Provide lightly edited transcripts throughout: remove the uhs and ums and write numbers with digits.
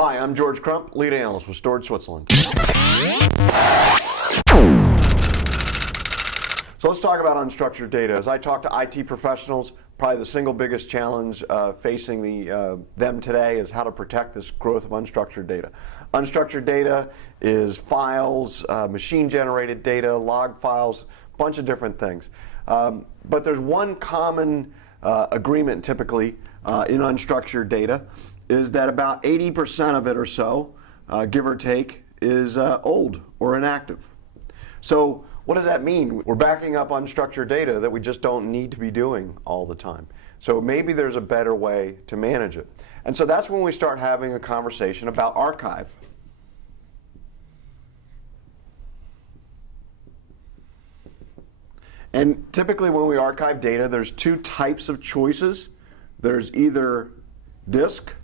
Hi, I'm George Crump, lead analyst with Storage Switzerland. So let's talk about unstructured data. As I talk to IT professionals, probably the single biggest challenge facing them today is how to protect this growth of unstructured data. Unstructured data is files, machine-generated data, log files, a bunch of different things. But there's one common agreement typically in unstructured data, is that about 80% of it or so, give or take, is old or inactive. So what does that mean? We're backing up unstructured data that we just don't need to be doing all the time. So maybe there's a better way to manage it. And so that's when we start having a conversation about archive. And typically when we archive data, there's two types of choices. There's either disk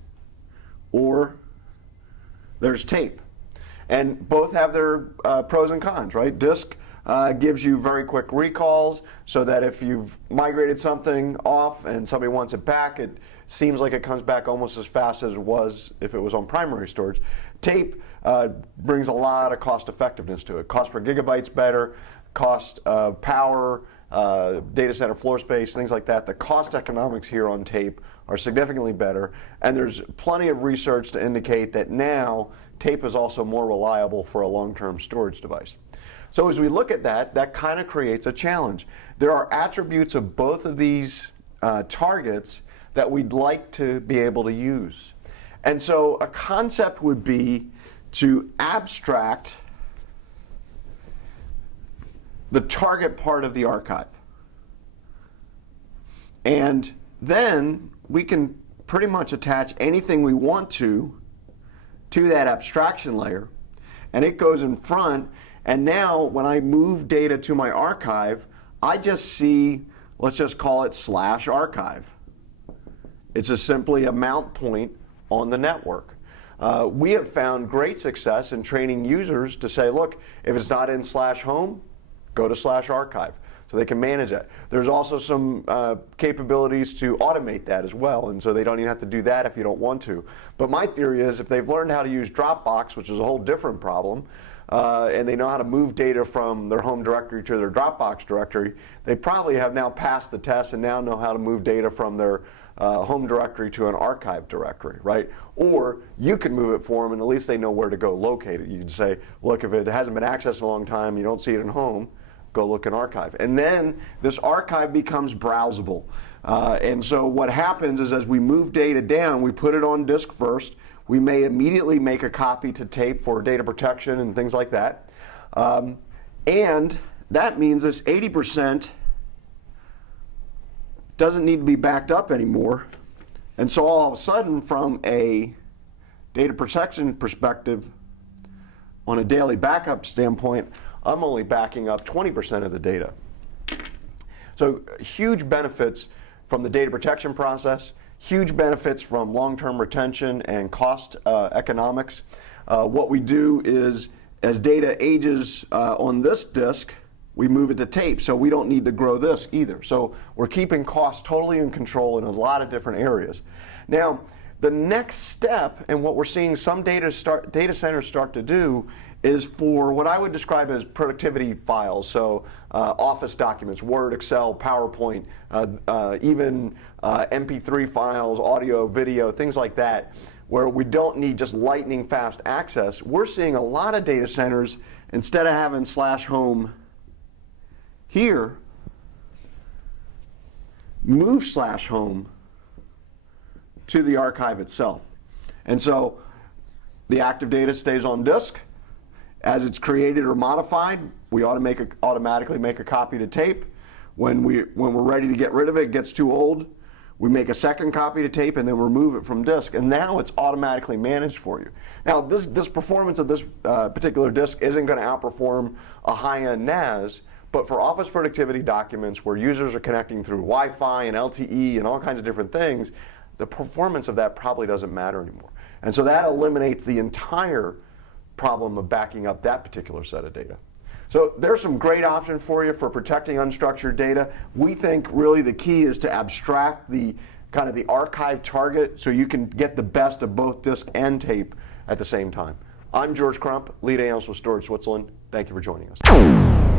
or there's tape. And both have their pros and cons, right? Disk gives you very quick recalls so that if you've migrated something off and somebody wants it back, it seems like it comes back almost as fast as it was if it was on primary storage. Tape brings a lot of cost effectiveness to it. Cost per gigabyte's better, cost of power, data center floor space, things like that. The cost economics here on tape are significantly better, and there's plenty of research to indicate that now tape is also more reliable for a long-term storage device. So as we look at that, that kind of creates a challenge. There are attributes of both of these targets that we'd like to be able to use. And so a concept would be to abstract the target part of the archive. And then we can pretty much attach anything we want to that abstraction layer, and it goes in front. And now when I move data to my archive, I just see, let's just call it /archive. It's just simply a mount point on the network. We have found great success in training users to say, look, if it's not in /home, go to /archive. So they can manage that. There's also some capabilities to automate that as well, and so they don't even have to do that if you don't want to. But my theory is if they've learned how to use Dropbox, which is a whole different problem, and they know how to move data from their home directory to their Dropbox directory, they probably have now passed the test and now know how to move data from their home directory to an archive directory, right? Or you can move it for them and at least they know where to go locate it. You can say, look, if it hasn't been accessed in a long time, you don't see it in home, go look in archive. And then this archive becomes browsable. And so what happens is as we move data down, we put it on disk first. We may immediately make a copy to tape for data protection and things like that. And that means this 80% doesn't need to be backed up anymore. And so all of a sudden, from a data protection perspective, on a daily backup standpoint, I'm only backing up 20% of the data. So huge benefits from the data protection process, huge benefits from long-term retention and cost economics. What we do is, as data ages on this disk, we move it to tape, so we don't need to grow this either. So we're keeping costs totally in control in a lot of different areas. Now, the next step, and what we're seeing some data centers start to do, is for what I would describe as productivity files, so office documents, Word, Excel, PowerPoint, even MP3 files, audio, video, things like that, where we don't need just lightning fast access. We're seeing a lot of data centers, instead of having /home here, move /home to the archive itself. And so the active data stays on disk. As it's created or modified, we automatically make a copy to tape. When we're ready to get rid of it, it gets too old, we make a second copy to tape and then remove it from disk, and now it's automatically managed for you. Now this performance of this particular disk isn't going to outperform a high-end NAS, but for office productivity documents where users are connecting through Wi-Fi and LTE and all kinds of different things, the performance of that probably doesn't matter anymore. And so that eliminates the entire problem of backing up that particular set of data. So there's some great options for you for protecting unstructured data. We think really the key is to abstract the kind of the archive target, so you can get the best of both disk and tape at the same time. I'm George Crump, lead analyst with Storage Switzerland. Thank you for joining us.